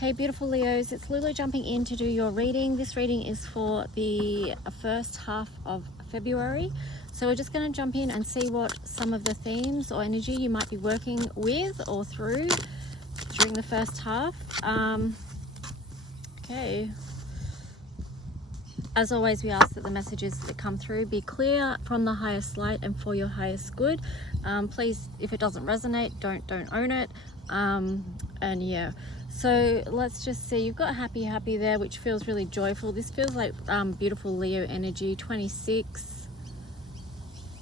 Hey beautiful Leos, it's Lulu jumping in to do your reading. This reading is for the first half of February. So we're just going to jump in and see what some of the themes or energy you might be working with or through during the first half. Okay. As always, we ask that the messages that come through be clear, from the highest light and for your highest good. Please, if it doesn't resonate, don't own it. And yeah, so let's just see. You've got happy there, which feels really joyful. This feels like beautiful Leo energy. 26.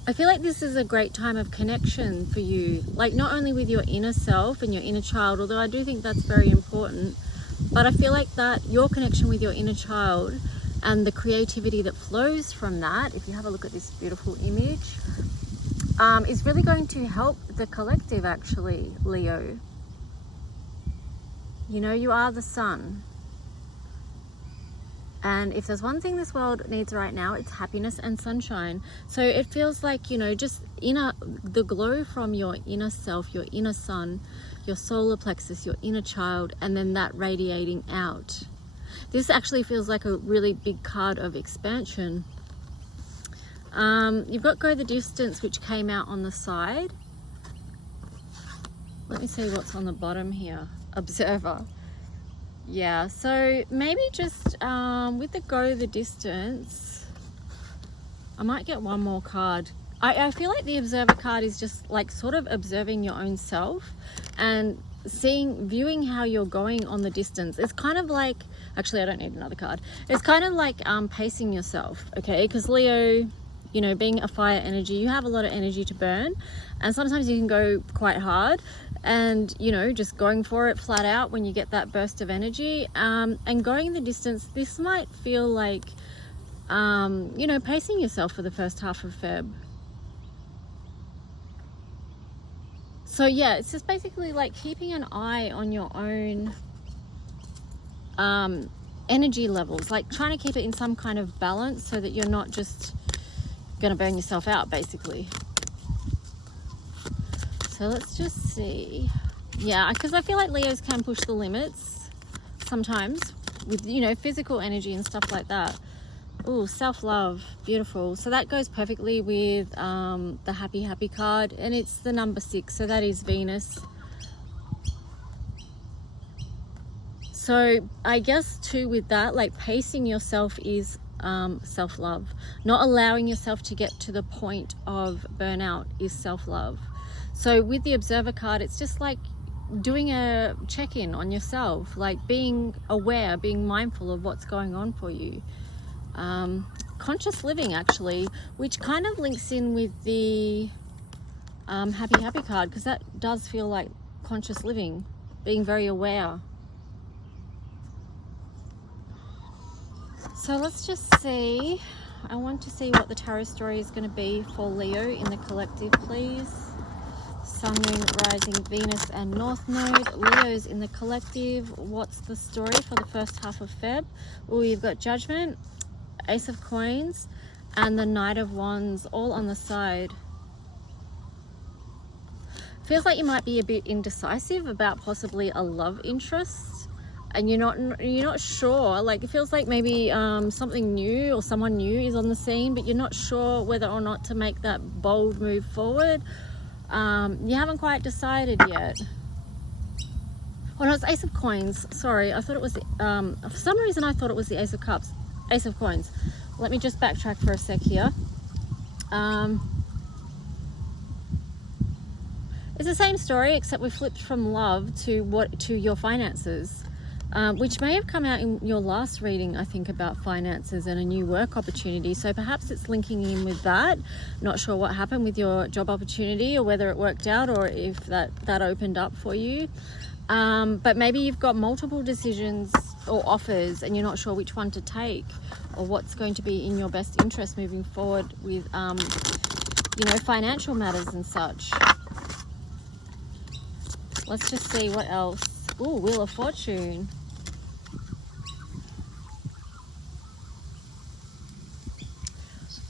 I feel like this is a great time of connection for you, like not only with your inner self and your inner child, although I do think that's very important, but I feel like that your connection with your inner child and the creativity that flows from that, if you have a look at this beautiful image, is really going to help the collective actually, Leo. You know, you are the sun. And if there's one thing this world needs right now, it's happiness and sunshine. So it feels like, you know, just the glow from your inner self, your inner sun, your solar plexus, your inner child, and then that radiating out. This actually feels like a really big card of expansion. You've got Go the Distance, which came out on the side. Let me see what's on the bottom here. Observer. Yeah, so maybe just with the Go the Distance, I might get one more card. I feel like the Observer card is just like sort of observing your own self and viewing how you're going on the distance. It's kind of like, actually I don't need another card. It's kind of like pacing yourself, okay? Because Leo, you know, being a fire energy, you have a lot of energy to burn, and sometimes you can go quite hard, and you know, just going for it flat out when you get that burst of energy, and going the distance. This might feel like you know, pacing yourself for the first half of Feb. So yeah, it's just basically like keeping an eye on your own energy levels, like trying to keep it in some kind of balance so that you're not just gonna burn yourself out basically. So let's just see. Yeah, because I feel like Leos can push the limits sometimes with, you know, physical energy and stuff like that. Oh, self-love, beautiful. So that goes perfectly with the happy card, and it's the number 6, so that is Venus. So I guess too with that, like pacing yourself is self-love. Not allowing yourself to get to the point of burnout is self-love. So with the Observer card, it's just like doing a check-in on yourself, like being aware, being mindful of what's going on for you. Conscious living actually, which kind of links in with the happy card, because that does feel like conscious living, being very aware. So let's just see. I want to see what the tarot story is going to be for Leo in the collective, please. Sun, Moon, Rising, Venus and North Node. Leo's in the collective. What's the story for the first half of Feb? Oh, you've got Judgment, Ace of Coins and the Knight of Wands all on the side. Feels like you might be a bit indecisive about possibly a love interest, and you're not sure. Like it feels like maybe something new or someone new is on the scene, but you're not sure whether or not to make that bold move forward. You haven't quite decided yet. Oh no, it's Ace of Coins. Sorry, I thought it was for some reason I thought it was the Ace of Cups. Ace of Coins. Let me just backtrack for a sec here. It's the same story, except we flipped from love to your finances, which may have come out in your last reading, I think, about finances and a new work opportunity. So perhaps it's linking in with that. Not sure what happened with your job opportunity, or whether it worked out, or if that opened up for you. But maybe you've got multiple decisions or offers and you're not sure which one to take, or what's going to be in your best interest moving forward with you know, financial matters and such. Let's just see what else. Oh, Wheel of Fortune.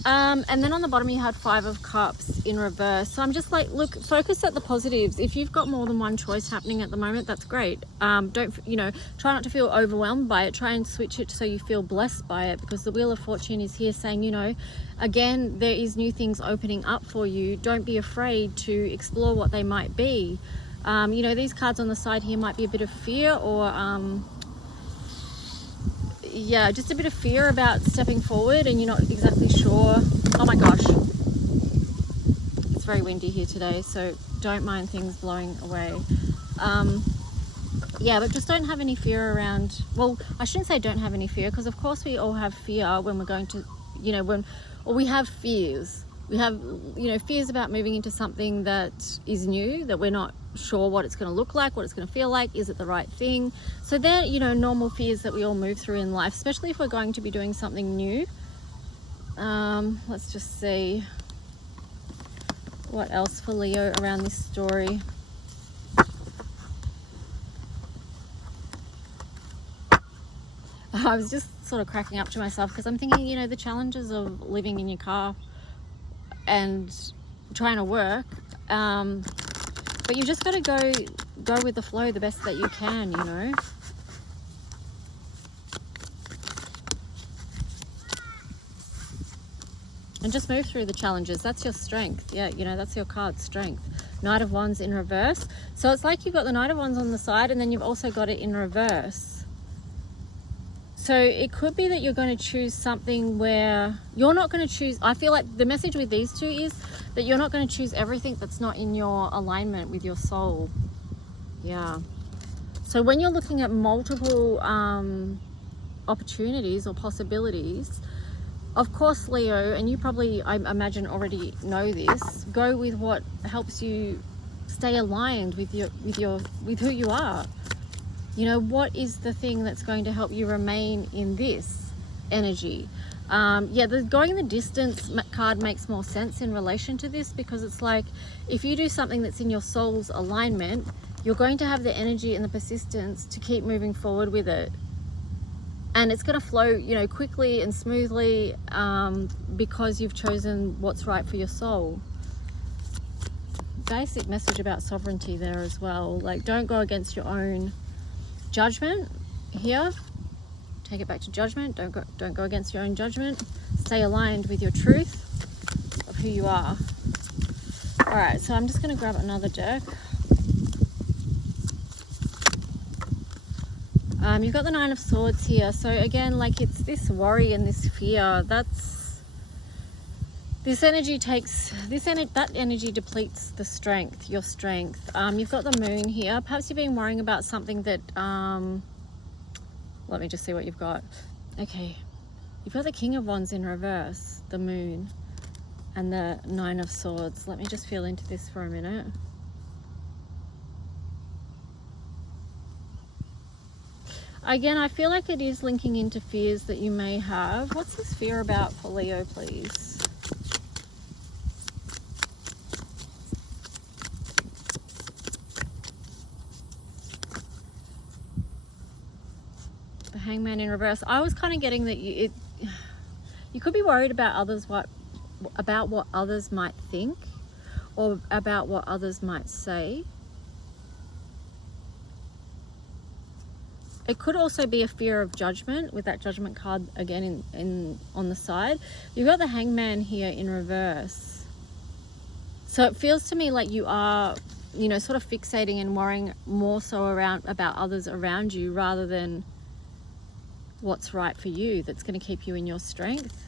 And then on the bottom you had 5 of Cups in reverse. So I'm just like, look, focus at the positives. If you've got more than one choice happening at the moment, that's great. Don't, you know, try not to feel overwhelmed by it. Try and switch it so you feel blessed by it, because the Wheel of Fortune is here saying, you know, again, there is new things opening up for you. Don't be afraid to explore what they might be. You know, these cards on the side here might be a bit of fear, or yeah, just a bit of fear about stepping forward and you're not exactly sure. Oh my gosh, it's very windy here today, so don't mind things blowing away. Yeah, but just don't have any fear around, well, I shouldn't say don't have any fear, because of course we all have fear when we're going to, you know, or we have fears. We have, you know, fears about moving into something that is new, that we're not sure what it's going to look like, what it's going to feel like, is it the right thing? So they're, you know, normal fears that we all move through in life, especially if we're going to be doing something new. Let's just see what else for Leo around this story. I was just sort of cracking up to myself because I'm thinking, you know, the challenges of living in your car and trying to work, but you just got to go with the flow the best that you can, you know. And just move through the challenges. That's your strength. Yeah, you know, that's your card, strength. Knight of Wands in reverse. So it's like you've got the Knight of Wands on the side and then you've also got it in reverse. So it could be that you're going to choose something where you're not going to choose. I feel like the message with these two is that you're not going to choose everything that's not in your alignment with your soul. Yeah. So when you're looking at multiple opportunities or possibilities, of course, Leo, and you probably, I imagine, already know this, go with what helps you stay aligned with who you are. You know, what is the thing that's going to help you remain in this energy? Yeah, the going the distance card makes more sense in relation to this, because it's like if you do something that's in your soul's alignment, you're going to have the energy and the persistence to keep moving forward with it. And it's going to flow, you know, quickly and smoothly, because you've chosen what's right for your soul. Basic message about sovereignty there as well. Like, don't go against your own judgment here. Take it back to judgment. Don't go against your own judgment. Stay aligned with your truth of who you are. All right, so I'm just going to grab another deck. You've got the Nine of Swords here. So again, like, it's this worry and this fear. That energy depletes the strength, your strength. You've got the Moon here. Perhaps you've been worrying about something that, let me just see what you've got. Okay, you've got the King of Wands in reverse, the Moon, and the Nine of Swords. Let me just feel into this for a minute. Again, I feel like it is linking into fears that you may have. What's this fear about for Leo, please? The Hangman in reverse. I was kind of getting that you could be worried about others, what others might think, or about what others might say. It could also be a fear of judgment with that Judgment card again in on the side. You've got the Hangman here in reverse. So it feels to me like you are, you know, sort of fixating and worrying more so about others around you rather than what's right for you, that's going to keep you in your strength.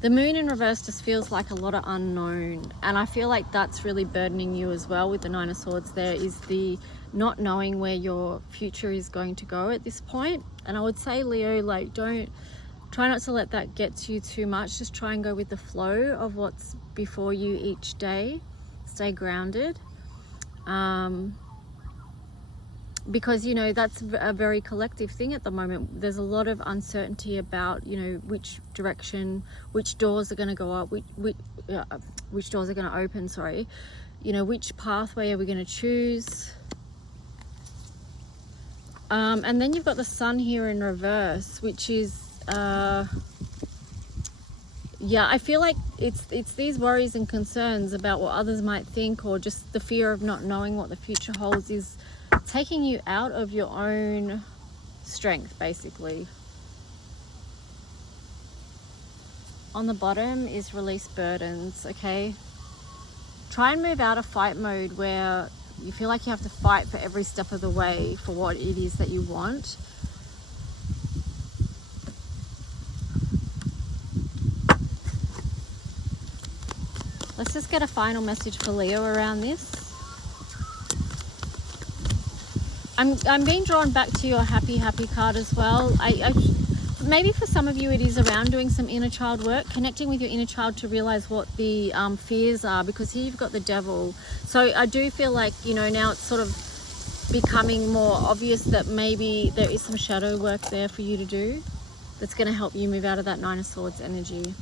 The Moon in reverse just feels like a lot of unknown, and I feel like that's really burdening you as well with the Nine of Swords. There is the not knowing where your future is going to go at this point. And I would say, Leo, like, try not to let that get to you too much. Just try and go with the flow of what's before you each day. Stay grounded. Because, you know, that's a very collective thing at the moment. There's a lot of uncertainty about, you know, which direction, which doors are going to go up, which doors are going to open, sorry. You know, which pathway are we going to choose? And then you've got the sun here in reverse, which is yeah, I feel like it's these worries and concerns about what others might think, or just the fear of not knowing what the future holds, is taking you out of your own strength, basically. On the bottom is release burdens, okay? Try and move out of fight mode where you feel like you have to fight for every step of the way for what it is that you want. Let's just get a final message for Leo around this. I'm being drawn back to your happy card as well. Maybe for some of you it is around doing some inner child work, connecting with your inner child to realize what the fears are, because here you've got the devil. So I do feel like, you know, now it's sort of becoming more obvious that maybe there is some shadow work there for you to do that's going to help you move out of that Nine of Swords energy.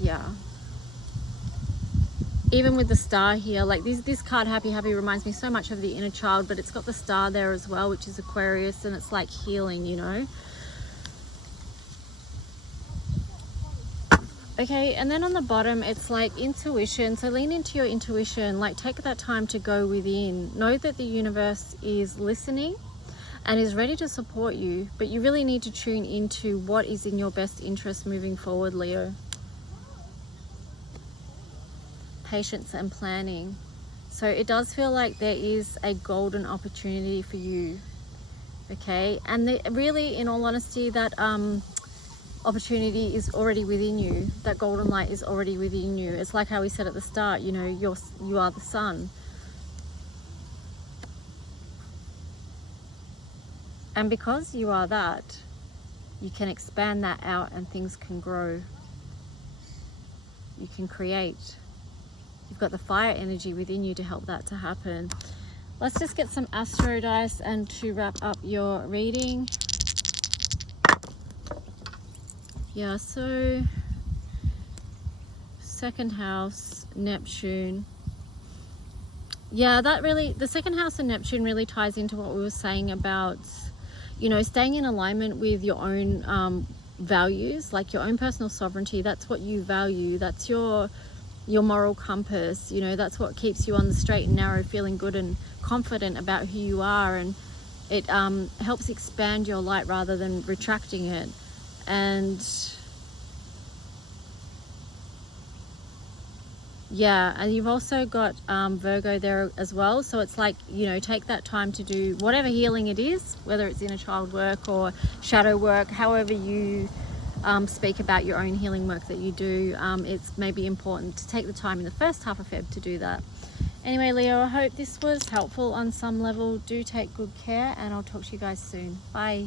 Yeah. Even with the star here, like this card, happy reminds me so much of the inner child, but it's got the star there as well, which is Aquarius, and it's like healing, you know. Okay, and then on the bottom it's like intuition. So lean into your intuition, like take that time to go within. Know that the universe is listening and is ready to support you, but you really need to tune into what is in your best interest moving forward, Leo. Patience and planning. So it does feel like there is a golden opportunity for you, okay? And really, in all honesty, that opportunity is already within you. That golden light is already within you. It's like how we said at the start, you know, you are the sun. And because you are that, you can expand that out and things can grow. You can create. You've got the fire energy within you to help that to happen. Let's just get some astro dice and to wrap up your reading. Yeah, so second house, Neptune. Yeah, that really, the second house and Neptune really ties into what we were saying about, you know, staying in alignment with your own values, like your own personal sovereignty. That's what you value. That's your moral compass, you know, that's what keeps you on the straight and narrow, feeling good and confident about who you are, and it helps expand your light rather than retracting it. And yeah, and you've also got Virgo there as well, so it's like, you know, take that time to do whatever healing it is, whether it's inner child work or shadow work, however you speak about your own healing work that you do. It's maybe important to take the time in the first half of Feb to do that. Anyway, Leo, I hope this was helpful on some level. Do take good care, and I'll talk to you guys soon. Bye.